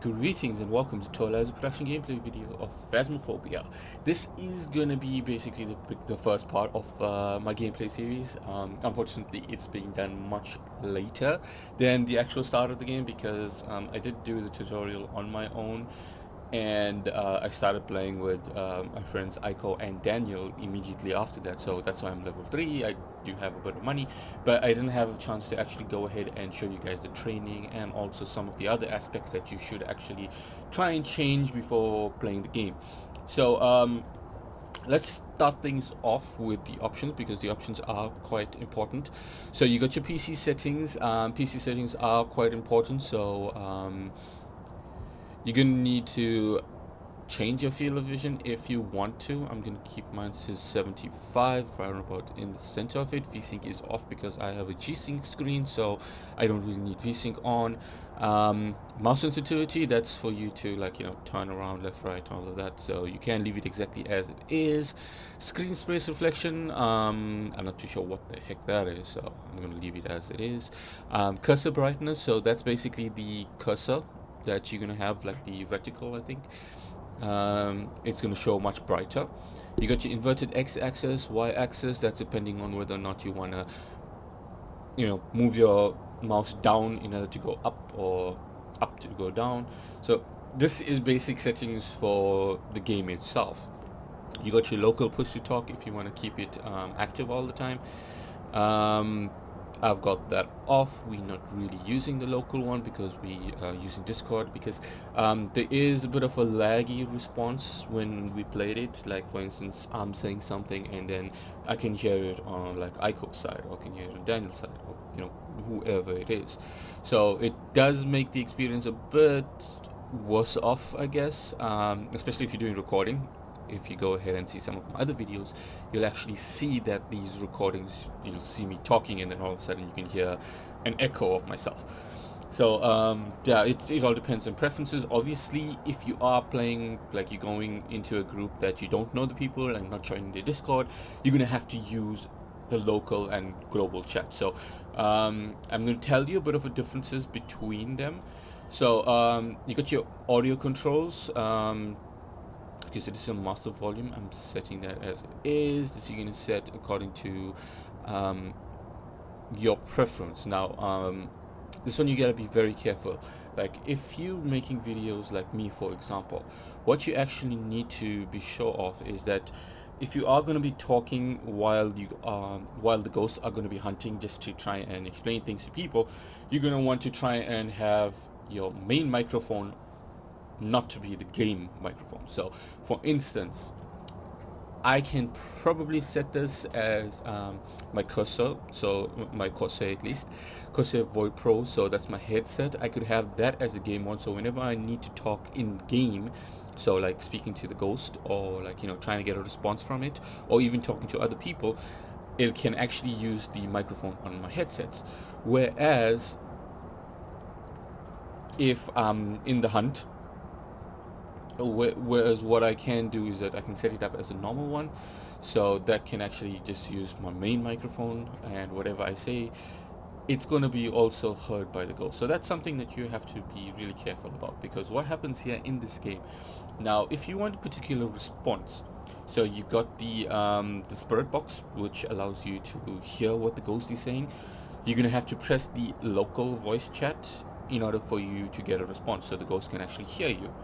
Greetings and welcome to Tola's production gameplay video of Phasmophobia. This is gonna be basically the first part of my gameplay series. Unfortunately, it's being done much later than the actual start of the game because I did do the tutorial on my own, and I started playing with my friends Aiko and Daniel immediately after that, so that's why I'm level 3. I do have a bit of money, but I didn't have a chance to actually go ahead and show you guys the training and also some of the other aspects that you should actually try and change before playing the game. So let's start things off with the options because the options are quite important. So you got your PC settings. PC settings are quite important, so you're gonna need to change your field of vision if you want to. I'm gonna keep mine to 75, right about in the center of it. VSync is off because I have a G-Sync screen, so I don't really need VSync on. Mouse sensitivity, that's for you to, like, turn around left, right, all of that, so you can leave it exactly as it is. Screen space reflection, I'm not too sure what the heck that is, so I'm gonna leave it as it is. Cursor brightness, so that's basically the cursor that you're gonna have, like the reticle, I think. It's gonna show much brighter. You got your inverted x-axis, y-axis. That's depending on whether or not you wanna, move your mouse down in order to go up or up to go down. So this is basic settings for the game itself. You got your local push to talk if you want to keep it active all the time. I've got that off. We're not really using the local one because we are using Discord, because there is a bit of a laggy response when we played it. Like, for instance, I'm saying something and then I can hear it on, like, Aiko's side, or I can hear it on Daniel's side, or whoever it is. So it does make the experience a bit worse off, I guess, especially if you're doing recording. If you go ahead and see some of my other videos, you'll actually see that these recordings, you'll see me talking and then all of a sudden you can hear an echo of myself. So yeah, it all depends on preferences. Obviously, if you are playing, like, you're going into a group that you don't know the people and not joining the Discord, you're gonna have to use the local and global chat. So I'm gonna tell you a bit of the differences between them. So you got your audio controls. Okay, so this is a master volume. I'm setting that as it is. This you're gonna set according to your preference. Now, this one you gotta be very careful. Like, if you're making videos like me, for example, what you actually need to be sure of is that if you are going to be talking while the ghosts are going to be hunting, just to try and explain things to people, you're going to want to try and have your main microphone not to be the game microphone. So for instance, I can probably set this as my cursor, so my Corsair, at least Corsair Void Pro, so that's my headset. I could have that as a game one, so whenever I need to talk in game, so like speaking to the ghost, or like, trying to get a response from it, or even talking to other people, it can actually use the microphone on my headsets. Whereas if I'm in the hunt, whereas what I can do is that I can set it up as a normal one, so that can actually just use my main microphone, and whatever I say, it's going to be also heard by the ghost. So that's something that you have to be really careful about, because what happens here in this game, now if you want a particular response, so you got the spirit box, which allows you to hear what the ghost is saying. You're going to have to press the local voice chat in order for you to get a response, so the ghost can actually hear you.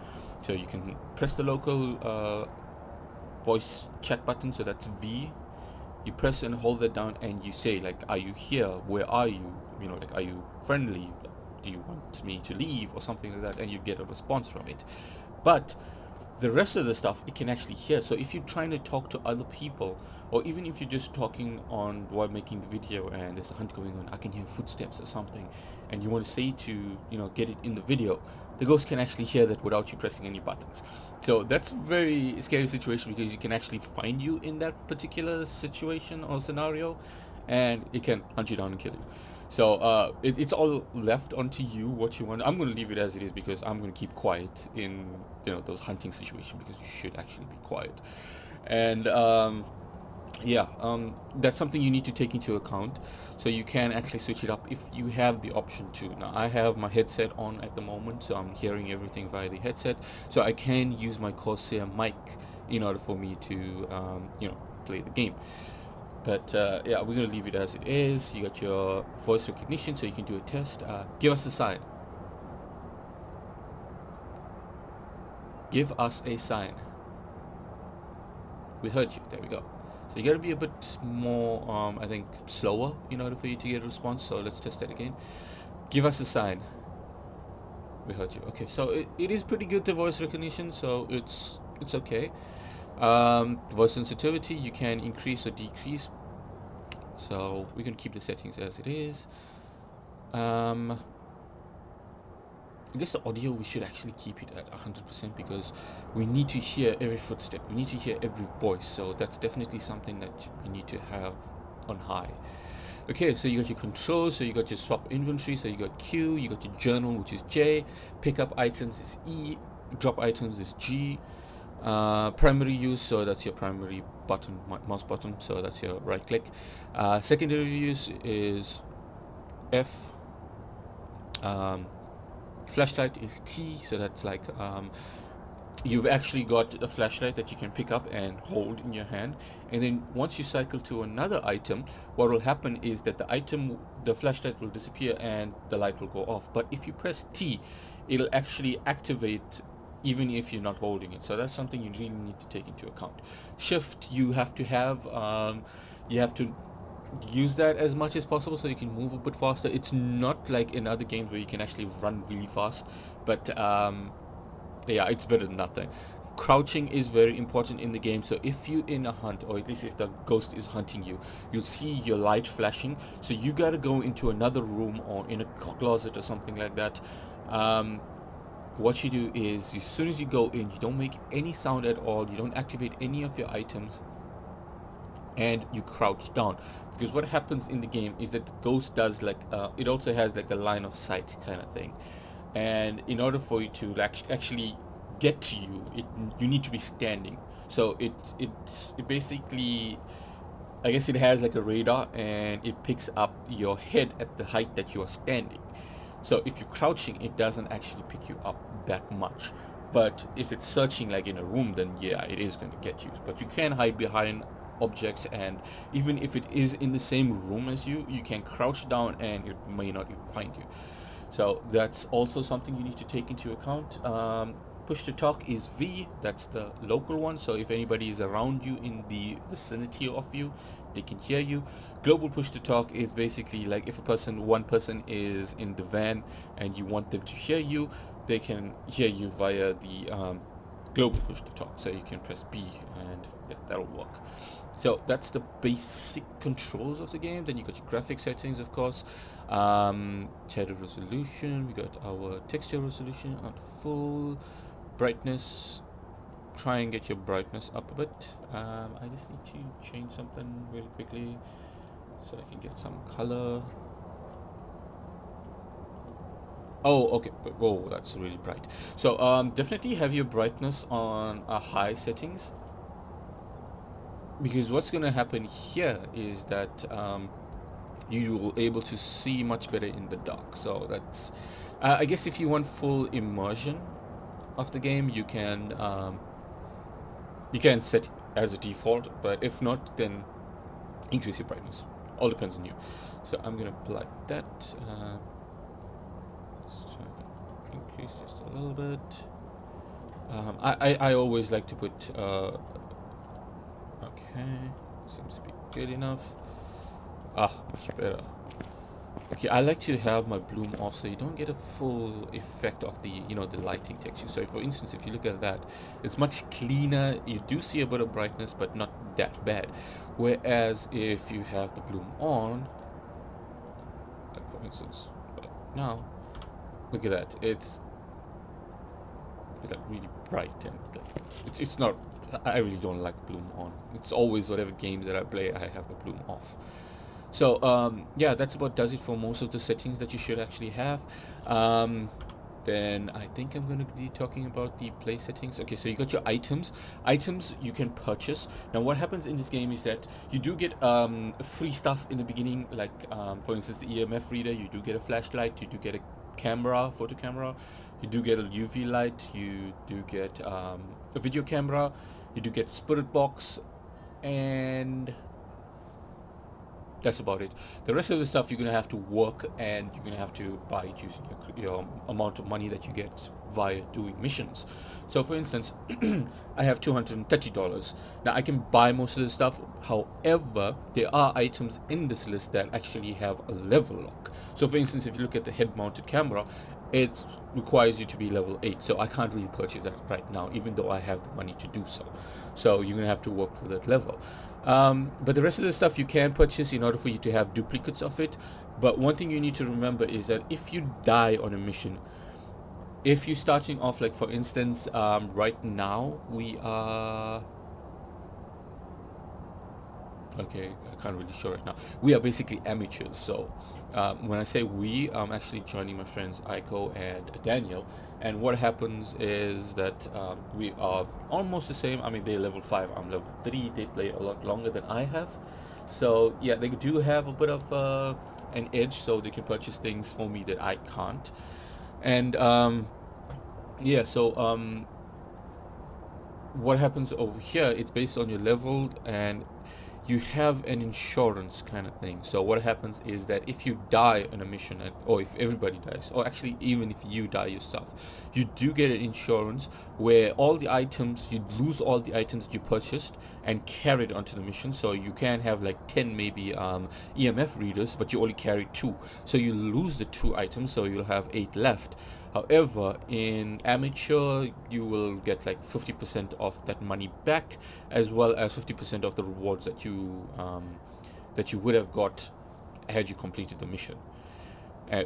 So you can press the local voice chat button, so that's V. You press and hold that down and you say, like, are you here? Where are you? Like, are you friendly? Do you want me to leave? Or something like that, and you get a response from it. But the rest of the stuff it can actually hear. So if you're trying to talk to other people, or even if you're just talking on while making the video and there's a hunt going on, I can hear footsteps or something, and you want to say to get it in the video, the ghost can actually hear that without you pressing any buttons. So that's a very scary situation, because you can actually find you in that particular situation or scenario, and it can hunt you down and kill you. So it's all left onto you what you want. I'm going to leave it as it is because I'm going to keep quiet in those hunting situations, because you should actually be quiet. And yeah, that's something you need to take into account. So you can actually switch it up if you have the option to. Now I have my headset on at the moment, so I'm hearing everything via the headset. So I can use my Corsair mic in order for me to, play the game. But yeah, we're gonna leave it as it is. You got your voice recognition, so you can do a test. Give us a sign. Give us a sign. We heard you. There we go. So you gotta be a bit more, I think, slower in order for you to get a response. So let's test that again. Give us a sign. We heard you. Okay, so it is pretty good, the voice recognition. So it's okay. Voice sensitivity you can increase or decrease. So we're gonna keep the settings as it is. Um, I guess the audio we should actually keep it at 100% because we need to hear every footstep. We need to hear every voice. So that's definitely something that you need to have on high. Okay, so you got your controls, so you got your swap inventory, so you got Q, you got your journal, which is J, pick up items is E, drop items is G, primary use, so that's your primary button, mouse button, so that's your right click. Secondary use is F, um, flashlight is T, so that's like you've actually got a flashlight that you can pick up and hold in your hand, and then once you cycle to another item, what will happen is that the flashlight will disappear and the light will go off. But if you press T, it'll actually activate even if you're not holding it. So that's something you really need to take into account. Shift you have to have, you have to use that as much as possible so you can move a bit faster. It's not like in other games where you can actually run really fast, but yeah, it's better than nothing. Crouching is very important in the game, so if you're in a hunt, or at least if the ghost is hunting you, you'll see your light flashing, so you gotta go into another room or in a closet or something like that. What you do is, as soon as you go in, you don't make any sound at all, you don't activate any of your items, and you crouch down, because what happens in the game is that the ghost does like it also has like a line of sight kind of thing, and in order for you to actually get to you, you need to be standing. So it basically, I guess it has like a radar, and it picks up your head at the height that you are standing. So if you're crouching, it doesn't actually pick you up that much. But if it's searching like in a room, then yeah, it is going to get you. But you can hide behind objects, and even if it is in the same room as you, you can crouch down and it may not even find you. So that's also something you need to take into account. Push to talk is V, that's the local one. So if anybody is around you in the vicinity of you, they can hear you. Global push to talk is basically like if one person is in the van and you want them to hear you, they can hear you via the global push to talk. So you can press B and yeah, that'll work. So that's the basic controls of the game. Then you got your graphic settings, of course. Shadow resolution. We got our texture resolution on full brightness. Try and get your brightness up a bit. I just need to change something really quickly so I can get some color. Oh, okay. Oh, that's really bright. So definitely have your brightness on a high settings, because what's going to happen here is that you will able to see much better in the dark. So that's I guess if you want full immersion of the game, you can set as a default, but if not, then increase your brightness. All depends on you. So I'm gonna apply that. Let's try to increase just a little bit. I always like to put okay, seems to be good enough. Much better. Okay, I like to have my bloom off so you don't get a full effect of the the lighting texture. So for instance, if you look at that, it's much cleaner. You do see a bit of brightness, but not that bad. Whereas if you have the bloom on, like for instance, now, look at that. It's like really bright, and it's not. I really don't like bloom on. It's always whatever games that I play, I have the bloom off. So yeah, that's about does it for most of the settings that you should actually have. Then I think I'm going to be talking about the play settings. Okay, so you got your items. Items you can purchase. Now what happens in this game is that you do get free stuff in the beginning, like for instance the EMF reader. You do get a flashlight. You do get a camera, photo camera. You do get a UV light. You do get a video camera. You do get spirit box, and that's about it. The rest of the stuff you're gonna have to work, and you're gonna have to buy it using your amount of money that you get via doing missions. So for instance, I have $230. Now I can buy most of the stuff. However, there are items in this list that actually have a level lock. So for instance, if you look at the head-mounted camera, it requires you to be level 8. So I can't really purchase that right now, even though I have the money to do so. So you're gonna have to work for that level. But the rest of the stuff you can purchase in order for you to have duplicates of it. But one thing you need to remember is that if you die on a mission, if you're starting off, like for instance, right now we are... Okay, I can't really show right now. We are basically amateurs, so when I say we, I'm actually joining my friends Aiko and Daniel. And what happens is that we are almost the same. I mean, they're level 5, I'm level 3. They play a lot longer than I have. So yeah, they do have a bit of an edge, so they can purchase things for me that I can't. And yeah, so what happens over here, it's based on your level, and you have an insurance kind of thing. So what happens is that if you die on a mission, or if everybody dies, or actually even if you die yourself, you do get an insurance where all the items, you lose all the items that you purchased and carried onto the mission. So you can have like 10 maybe EMF readers, but you only carry 2. So you lose the 2 items, so you'll have 8 left. However, in amateur, you will get like 50% of that money back, as well as 50% of the rewards that you would have got had you completed the mission,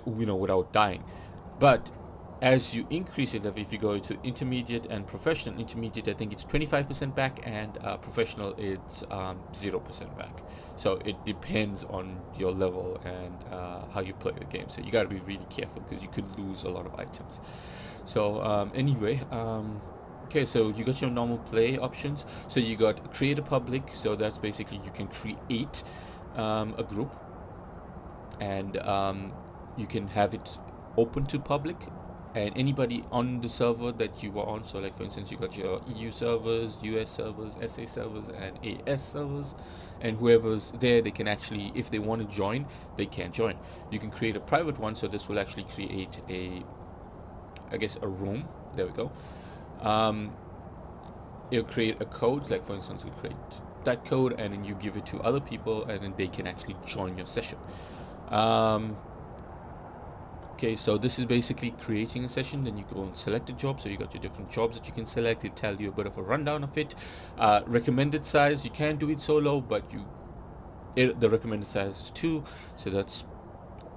without dying. But as you increase it, if you go to intermediate and professional, intermediate I think it's 25% back, and professional it's 0% back. So it depends on your level and how you play the game. So you got to be really careful, because you could lose a lot of items. So anyway, okay, so you got your normal play options. So you got create a public, so that's basically you can create a group, and you can have it open to public, and anybody on the server that you are on. So like for instance, you got your EU servers, US servers, SA servers, and AS servers, and whoever's there, they can actually, if they want to join, they can join. You can create a private one, so this will actually create a room. There we go. It'll create a code, like for instance, you create that code, and then you give it to other people, and then they can actually join your session. Okay, so this is basically creating a session. Then you go and select a job. So you got your different jobs that you can select. It'll tell you a bit of a rundown of it. Recommended size, you can do it solo, but the recommended size is 2. So that's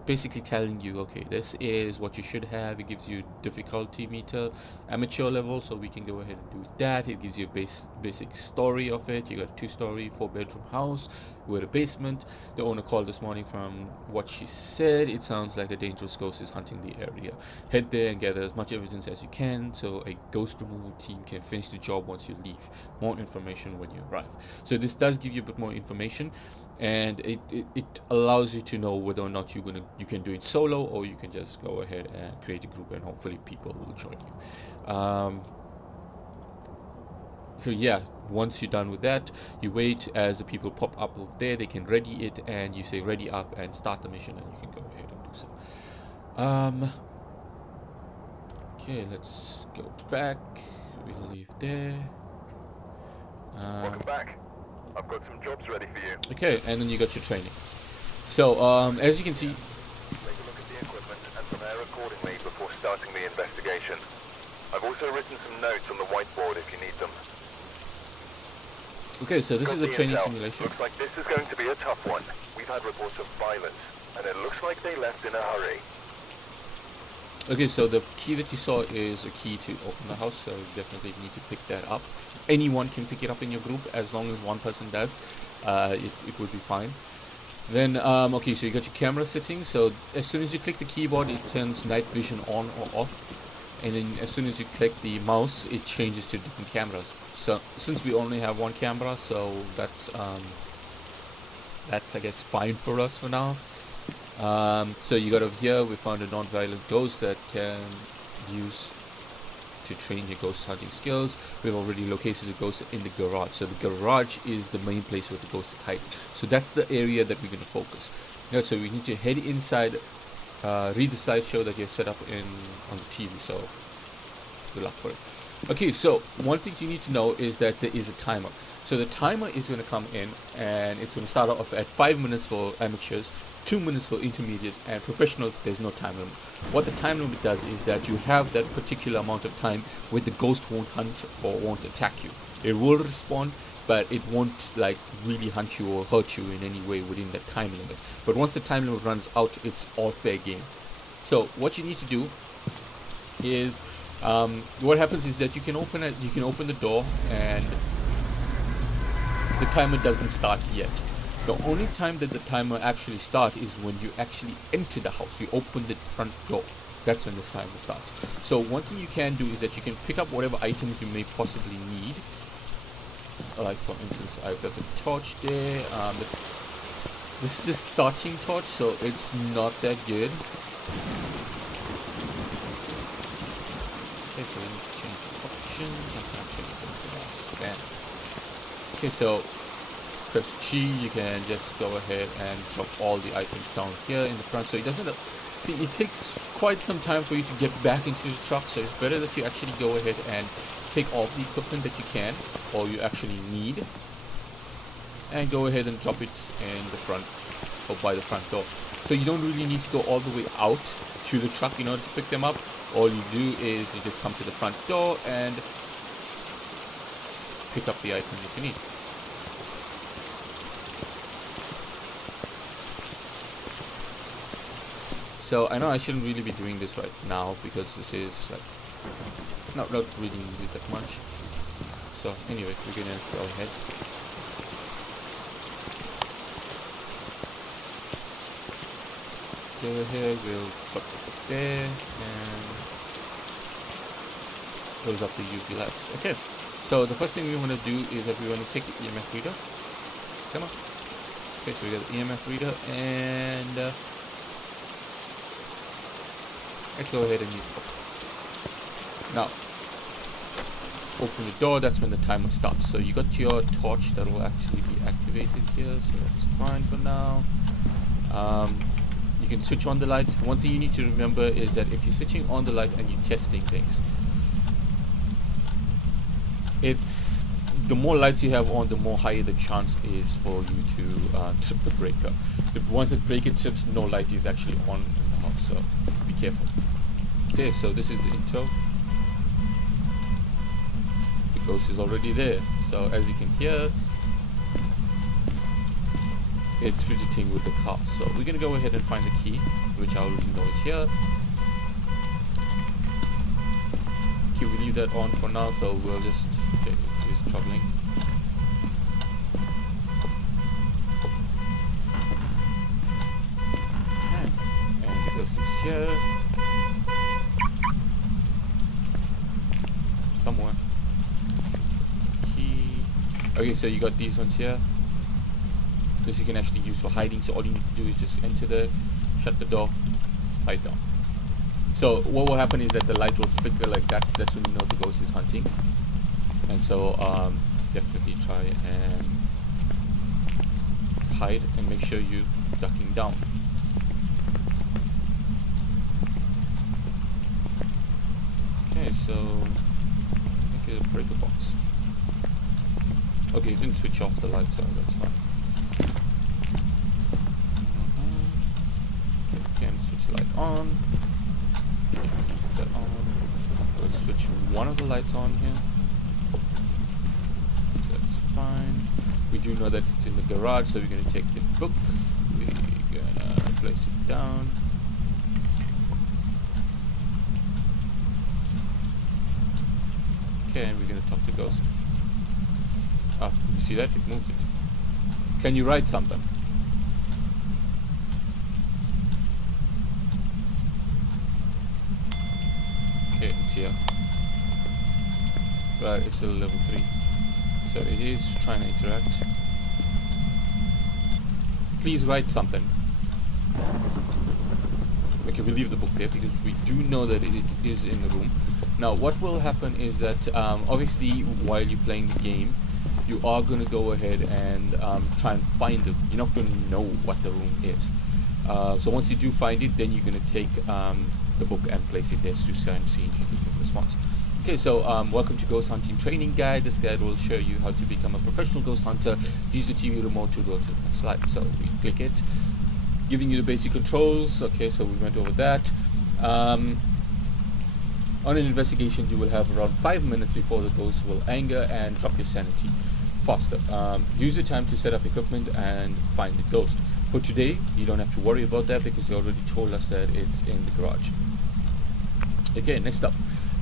basically telling you, okay, this is what you should have. It gives you difficulty meter, amateur level, so we can go ahead and do that. It gives you a basic story of it. You got a 2-story 4-bedroom house with a basement. The owner called this morning. From what she said, it sounds like a dangerous ghost is hunting the area. Head there and gather as much evidence as you can, so a ghost removal team can finish the job once you leave. More information when you arrive. So this does give you a bit more information, and it allows you to know whether or not you can do it solo, or you can just go ahead and create a group, and hopefully people will join you. So yeah, once you're done with that, you wait as the people pop up over there. They can ready it, and you say ready up and start the mission, and you can go ahead and do so. Okay, let's go back. We'll leave there. Welcome back. I've got some jobs ready for you. Okay, and then you got your training. So as you can see, Take a look at the equipment and prepare accordingly before starting the investigation. I've also written some notes on the whiteboard if you need them. okay, so this Got is a the training intel. simulation. Looks like this is going to be a tough one. We've had reports of violence, and it looks like they left in a hurry. Okay, so the key that you saw is a key to open the house, so you definitely need to pick that up. Anyone can pick it up in your group, as long as one person does, it would be fine. Then, okay, so you got your camera settings. So as soon as you click the keyboard, it turns night vision on or off. and then as soon as you click the mouse, it changes to different cameras. So since we only have one camera, so that's I guess fine for us for now. So you got over here, we found a non-violent ghost that can use to train your ghost hunting skills. We've already located the ghost in the garage. So the garage is the main place where the ghost is hiding. So that's the area that we're going to focus. Yeah, so we need to head inside, read the slideshow that you have set up on the TV. So good luck for it. Okay, so one thing you need to know is that there is a timer. So the timer is going to come in, and it's going to start off at 5 minutes for amateurs, 2 minutes for intermediate, and professional. There's no time limit. What the time limit does is that you have that particular amount of time where the ghost won't hunt or won't attack you. It will respond, but it won't like really hunt you or hurt you in any way within that time limit. But once the time limit runs out, it's all fair game. So what you need to do is, what happens is that you can open the door, and the timer doesn't start yet. The only time that the timer actually starts is when you actually enter the house. You open the front door. That's when the timer starts. So one thing you can do is that you can pick up whatever items you may possibly need. Like for instance, I've got the torch there. This is the starting torch, so it's not that good. Okay, so we need to change the options. I can't change the options. Okay, so press G, you can just go ahead and drop all the items down here in the front. So it doesn't, see, it takes quite some time for you to get back into the truck, so it's better that you actually go ahead and take all the equipment that you can, or you actually need, and go ahead and drop it in the front, or by the front door. So you don't really need to go all the way out to the truck in order to pick them up. All you do is you just come to the front door and pick up the items that you need. So I know I shouldn't really be doing this right now because this is like not really needed that much. So anyway, we're gonna go ahead. Go ahead, we'll put it there and close up the UV lights. Okay, so the first thing we want to do is that we want to take the EMF reader. Come on. Okay, so we got the EMF reader, and let's go ahead and use it. Now, open the door, that's when the timer starts. So you got your torch that will actually be activated here, so that's fine for now. You can switch on the light. One thing you need to remember is that if you're switching on the light and you're testing things, it's the more lights you have on, the more higher the chance is for you to trip the breaker. Once the breaker trips, no light is actually on in the house, so be careful. Okay, so this is the intro. The ghost is already there, so as you can hear, it's fidgeting with the car. So we're gonna go ahead and find the key, which I already know is here. Okay, we leave that on for now, so we'll just, okay, it's troubling. And the ghost is here. Somewhere. Key. Okay, so you got these ones here. This you can actually use for hiding, so all you need to do is just enter there, shut the door, hide down. So what will happen is that the light will flicker like that. That's when you know the ghost is hunting. And so definitely try and hide and make sure you're ducking down. Okay, so make it a breaker box. Okay, you didn't switch off the light, so that's fine. Again, switch the light on. Put that on. Let's switch one of the lights on here. That's fine. We do know that it's in the garage, so we're going to take the book. We're going to place it down. Okay, and we're going to talk to Ghost. Ah, you see that? It moved it. Can you write something? Okay, books here, but it's still level 3. So it is trying to interact. Please write something. Okay, we leave the book there because we do know that it is in the room. Now, what will happen is that obviously while you're playing the game, you are going to go ahead and try and find it. You're not going to know what the room is. So once you do find it, then you're going to take the book and place it there to try and see if you get a response. Okay, so welcome to Ghost Hunting Training Guide. This guide will show you how to become a professional ghost hunter. Use the TV remote to go to the next slide. So we click it, giving you the basic controls. Okay, so we went over that. On an investigation, you will have around 5 minutes before the ghost will anger and drop your sanity faster. Use the time to set up equipment and find the ghost. For today, you don't have to worry about that because you already told us that it's in the garage. Okay, next up,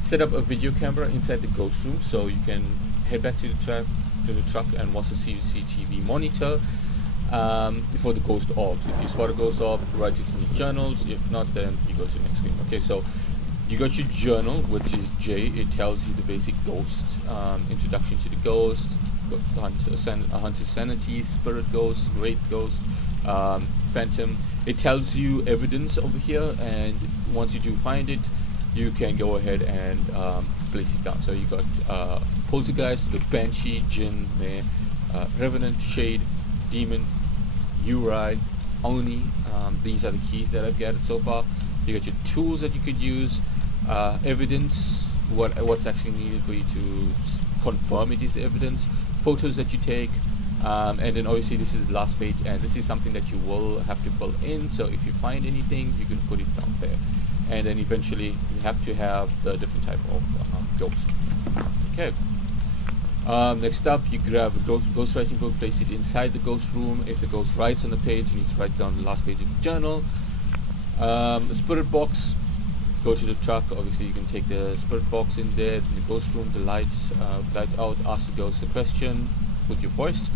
set up a video camera inside the ghost room so you can head back to the truck and watch the CCTV monitor for the ghost orbs. If you spot a ghost orb, write it in your journals. If not, then you go to the next screen. Okay, so you got your journal, which is J. It tells you the basic ghost, introduction to the ghost, hunter's sanity, spirit ghost, great ghost, phantom. It tells you evidence over here, and once you do find it, you can go ahead and place it down. So you got poltergeist, you got banshee, jinn, revenant, shade, demon, Uri, Oni. These are the keys that I've gathered so far. You got your tools that you could use, evidence, what's actually needed for you to confirm it is evidence, photos that you take, and then obviously this is the last page, and this is something that you will have to fill in. So if you find anything, you can put it down there, and then eventually you have to have the different type of ghost. Okay. Next up, you grab a ghost writing book, place it inside the ghost room. If the ghost writes on the page, you need to write down the last page of the journal. The spirit box, go to the truck. Obviously you can take the spirit box in there, in the ghost room, the light out, ask the ghost a question with your voice.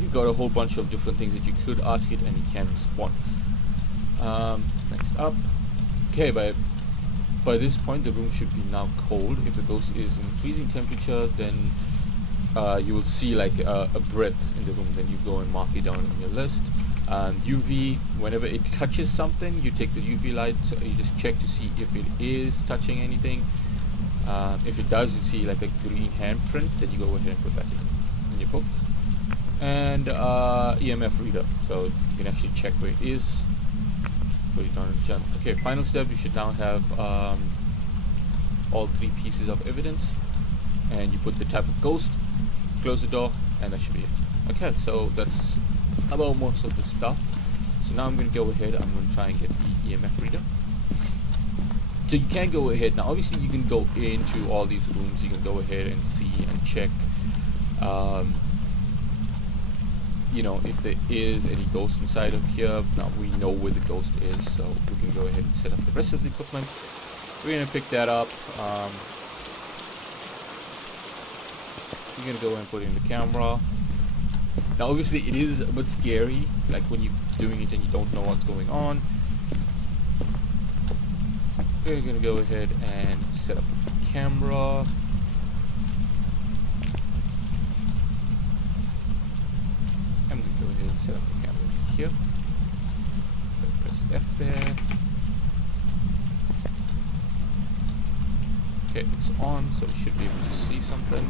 You've got a whole bunch of different things that you could ask it and it can respond. Next up, okay, by this point the room should be now cold. If the ghost is in freezing temperature, then you will see like a breath in the room. Then you go and mark it down on your list. UV, whenever it touches something, you take the UV light, you just check to see if it is touching anything. If it does, you see like a green handprint, then you go ahead and put that in your book. And EMF reader, so you can actually check where it is, put it down in the journal. Okay, final step, you should now have all 3 pieces of evidence, and you put the type of ghost, close the door, and that should be it. Okay, so that's about most of the stuff. So now I'm going to go ahead, I'm going to try and get the EMF reader. So you can go ahead, now obviously you can go into all these rooms, you can go ahead and see and check you know, if there is any ghost inside of here. Now we know where the ghost is, so we can go ahead and set up the rest of the equipment. We're going to pick that up. You're going to go ahead and put in the camera. Now obviously it is a bit scary, like when you're doing it and you don't know what's going on. We're going to go ahead and set up the camera. I'm going to go ahead and set up the camera here. So press F there. Okay, it's on, so we should be able to see something.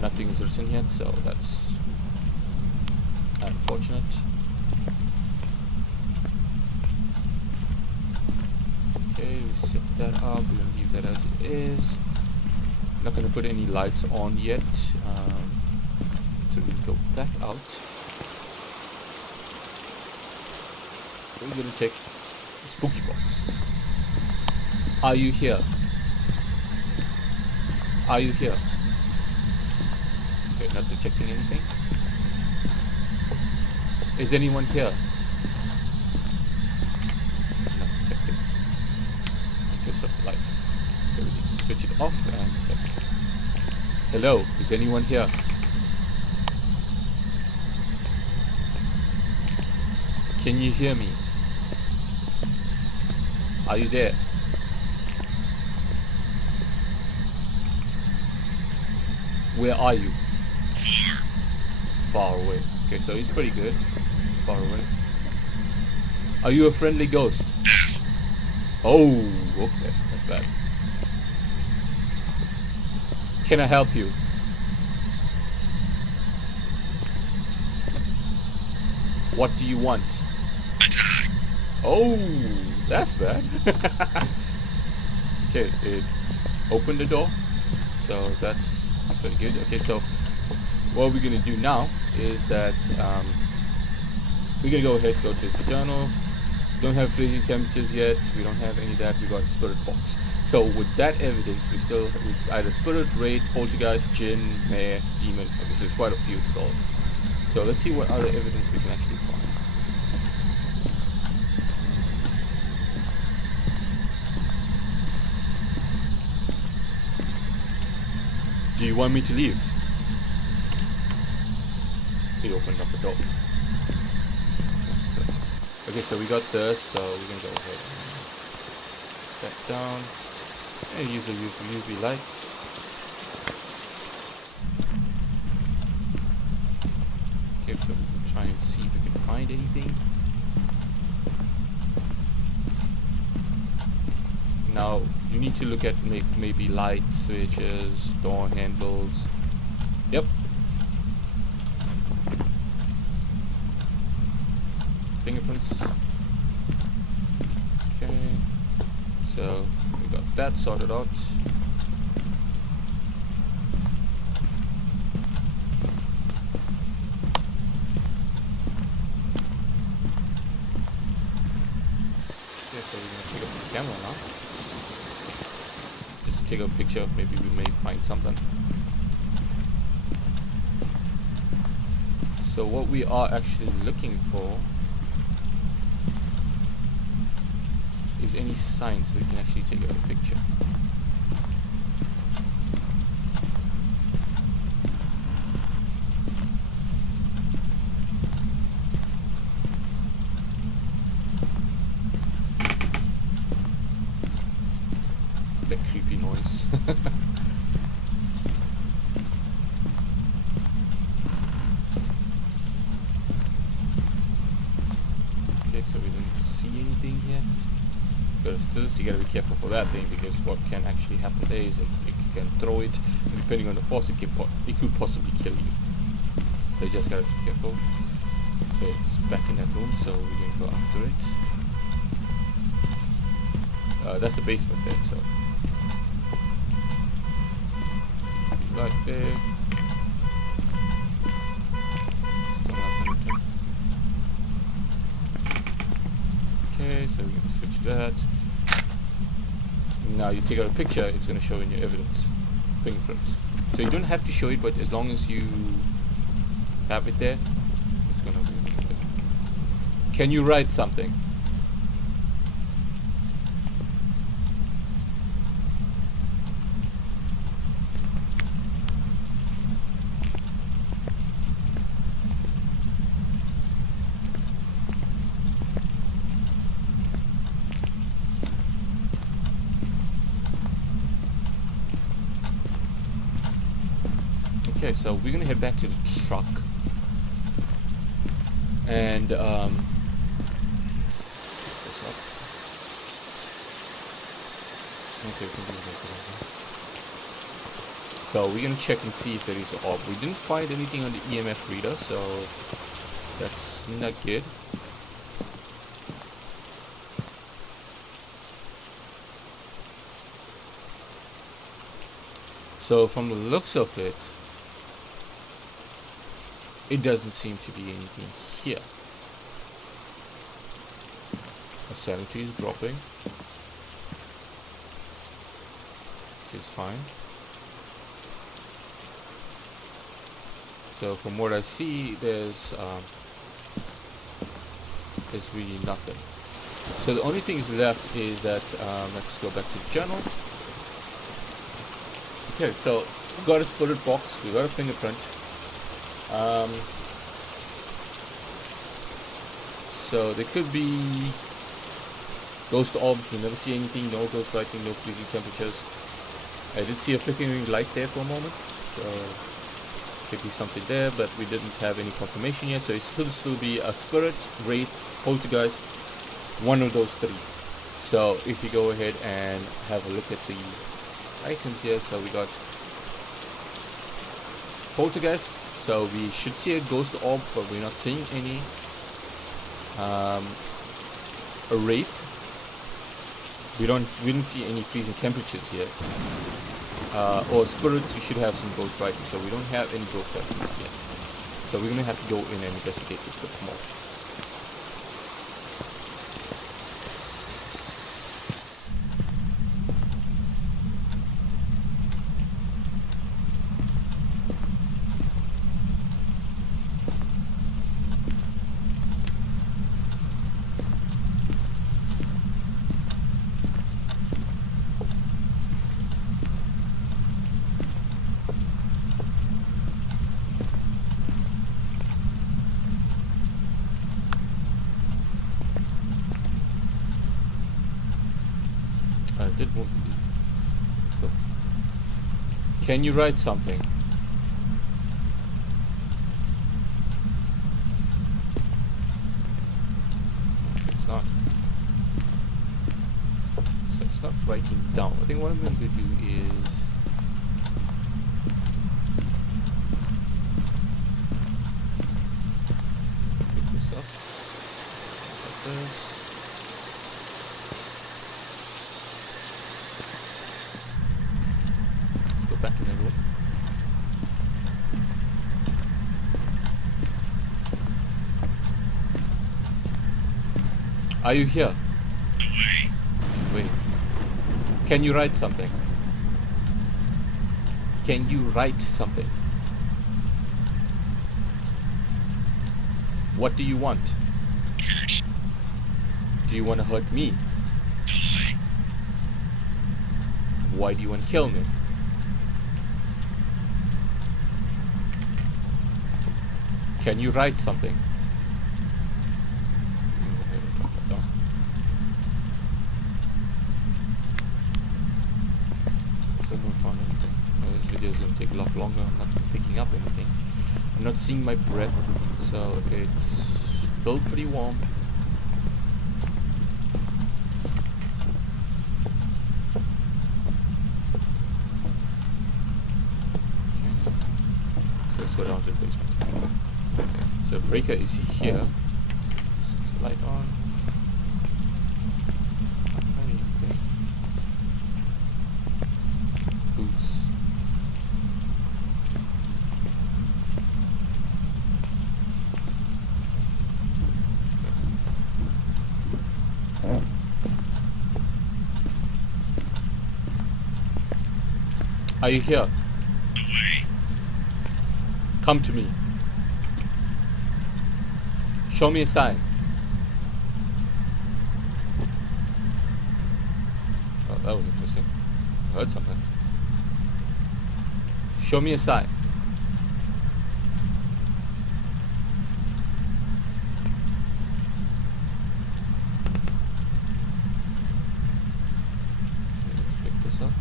Nothing is written yet, so that's unfortunate. Okay, we set that up. We're going to leave that as it is. Not going to put any lights on yet. So we go back out. We're going to take the spooky box. Are you here? Are you here? Okay, not detecting anything. Is anyone here? Not detecting. Switch off the light. Okay, we need to switch it off and test it. Hello, is anyone here? Can you hear me? Are you there? Where are you? Far away. Okay, so he's pretty good. Far away. Are you a friendly ghost? Oh, okay. That's bad. Can I help you? What do you want? Oh, that's bad. Okay, it opened the door. So that's pretty good. Okay, so what we're gonna do now is that we're gonna go ahead, go to the journal. Don't have freezing temperatures yet. We don't have any of that. We got spirit box. So with that evidence, it's either spirit, wraith, poltergeist, jinn, mare, demon. Okay, so there's quite a few installed. So let's see what other evidence we can actually find. Do you want me to leave? He opened up the door. Okay, so we got this, so we can go ahead and step down and use the UV lights. Okay, so we can try and see if we can find anything. Now, you need to look at maybe light switches, door handles. Yep. Fingerprints. Okay. So, we got that sorted out. Okay, so we're gonna pick up the camera now. Just to take a picture of maybe we may find something. So what we are actually looking for is any sign so we can actually take a picture. That creepy noise. Okay, so we didn't see anything yet. Got scissors, you gotta be careful for that thing, because what can actually happen there is that you can throw it, and depending on the force, it could possibly kill you. So you just gotta be careful. Okay, it's back in that room, so we're gonna go after it. That's the basement there, so. Right there. Still not anything. Okay, so we're gonna switch that. Now you take out a picture, it's gonna show in your evidence. Fingerprints. So you don't have to show it, but as long as you have it there, it's gonna be there. Can you write something? Okay, so we're gonna head back to the truck, and pick this up. Okay, we can do this over. So we're gonna check and see if there is an orb. We didn't find anything on the EMF reader, so that's not good. So from the looks of it, it doesn't seem to be anything here. The sanity is dropping, which is fine. So from what I see, there's really nothing. So the only thing is left is that let's go back to the journal. Okay, so we got a spotted box, we got a fingerprint. So there could be ghost orbs. We never see anything. No ghost lighting, no freezing temperatures. I did see a flickering light there for a moment. So could be something there, but we didn't have any confirmation yet, so it could still be a spirit, wraith, poltergeist, one of those three. So if you go ahead and have a look at the items here, so we got poltergeist, so we should see a ghost orb, but we're not seeing any. A wraith, we didn't see any freezing temperatures yet. Or spirits, we should have some ghost writing, so we don't have any ghost writing yet. So we're gonna have to go in and investigate this a bit more. I did want to do. Look. Can you write something? It's not. So it's not writing down. I think what I'm going to do is pick this up like this. Back in the room. Are you here? Wait. Can you write something? Can you write something? What do you want? Do you want to hurt me? Why do you want to kill me? Can you write something? Still haven't found anything. This video is going to take a lot longer. I'm not picking up anything. I'm not seeing my breath, so it's still pretty warm. Okay. So let's go down to the basement. So breaker is here. Is light on? Not finding anything. Boots. Are you here? Come to me. Show me a sign. Oh, that was interesting. I heard something. Show me a sign. Let's pick this up.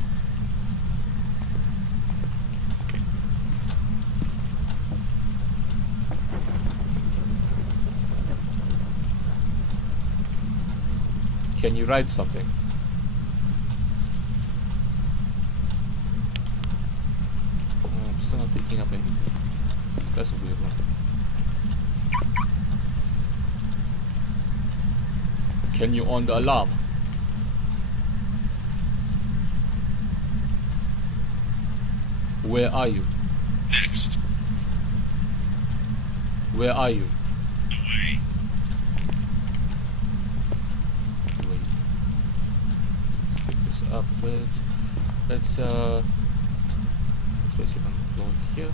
Can you write something? Oh, I'm still not picking up anything. That's a weird one. Can you on the alarm? Where are you? Next. Where are you? Away. Wait. Let's pick this up a bit. Let's place it on the floor here.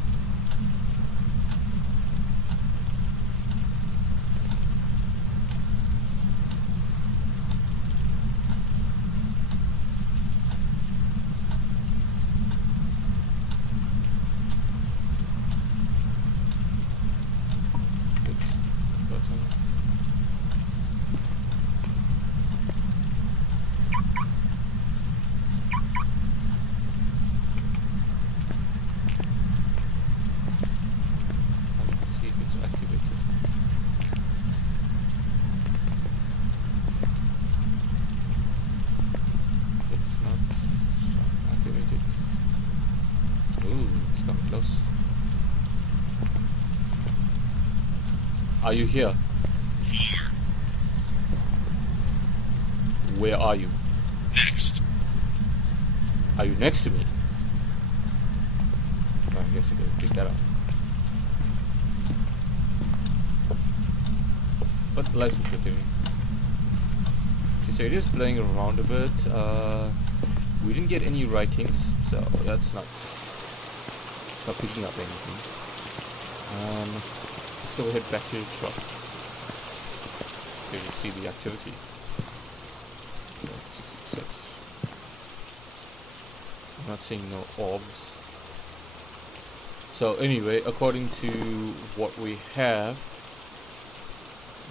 Button. coming close. Are you here? Far. Where are you? Next. Are you next to me? Oh, I guess it doesn't pick that up. But the lights will continue. Okay, so it is playing around a bit. We didn't get any writings, so that's not. It's not picking up anything. Let's go ahead back to the truck. Okay, you see the activity. 66. I'm not seeing no orbs. So anyway, according to what we have,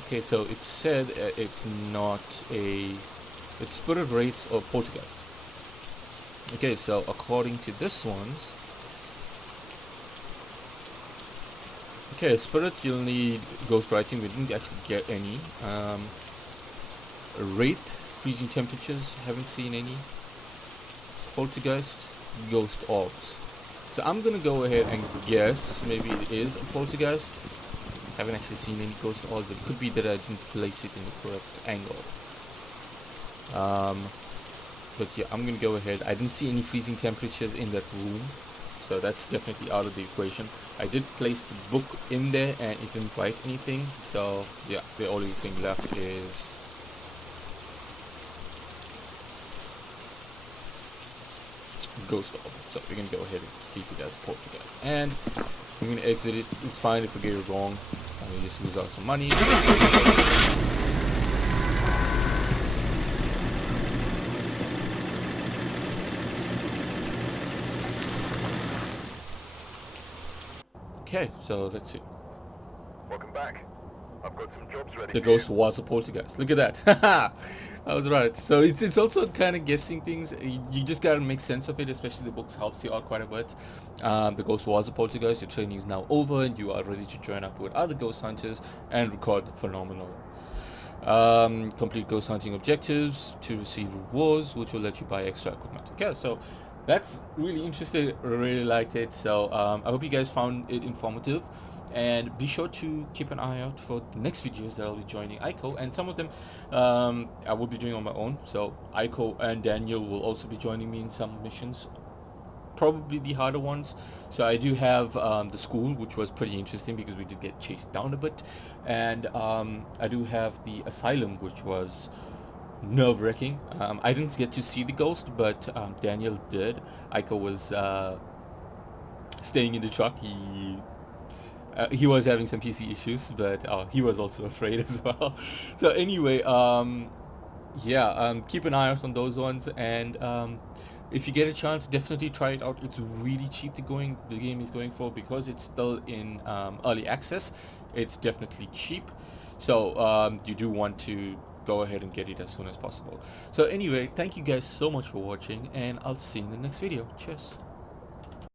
okay, so it said it's not it's spirit wraith or poltergeist. Okay, so according to this one's, okay, spirit you'll need ghost writing. We didn't actually get any. Wraith, freezing temperatures, haven't seen any. Poltergeist, ghost orbs. So I'm gonna go ahead and guess maybe it is a poltergeist. Haven't actually seen any ghost orbs, but it could be that I didn't place it in the correct angle. But yeah, I'm gonna go ahead. I didn't see any freezing temperatures in that room, so that's definitely out of the equation. I did place the book in there and it didn't write anything, so yeah, the only thing left is ghost orb. So we're gonna go ahead and keep it as poltergeist, and I'm gonna exit it. It's fine if we get it wrong. I mean, just lose out some money. Okay, so let's see. Welcome back. I've got some jobs ready. The ghost was a poltergeist. Look at that. I was right. So it's also kind of guessing things. You just gotta make sense of it, especially the books helps you out quite a bit. The ghost was a poltergeist. Your training is now over and you are ready to join up with other ghost hunters and record the phenomenal. Complete ghost hunting objectives to receive rewards, which will let you buy extra equipment. Okay, so that's really interesting. I really liked it. So I hope you guys found it informative. And be sure to keep an eye out for the next videos that I'll be joining Aiko, and some of them I will be doing on my own. So Aiko and Daniel will also be joining me in some missions, probably the harder ones. So I do have the school, which was pretty interesting because we did get chased down a bit, and I do have the asylum, which was nerve-wracking. I didn't get to see the ghost, but Daniel did. Aiko was staying in the truck. He was having some PC issues, but he was also afraid as well. So anyway, yeah, keep an eye out on those ones, and if you get a chance, definitely try it out. It's really cheap. The game is going for, because it's still in early access. It's definitely cheap, so you do want to go ahead and get it as soon as possible. So anyway, thank you guys so much for watching, and I'll see you in the next video. Cheers.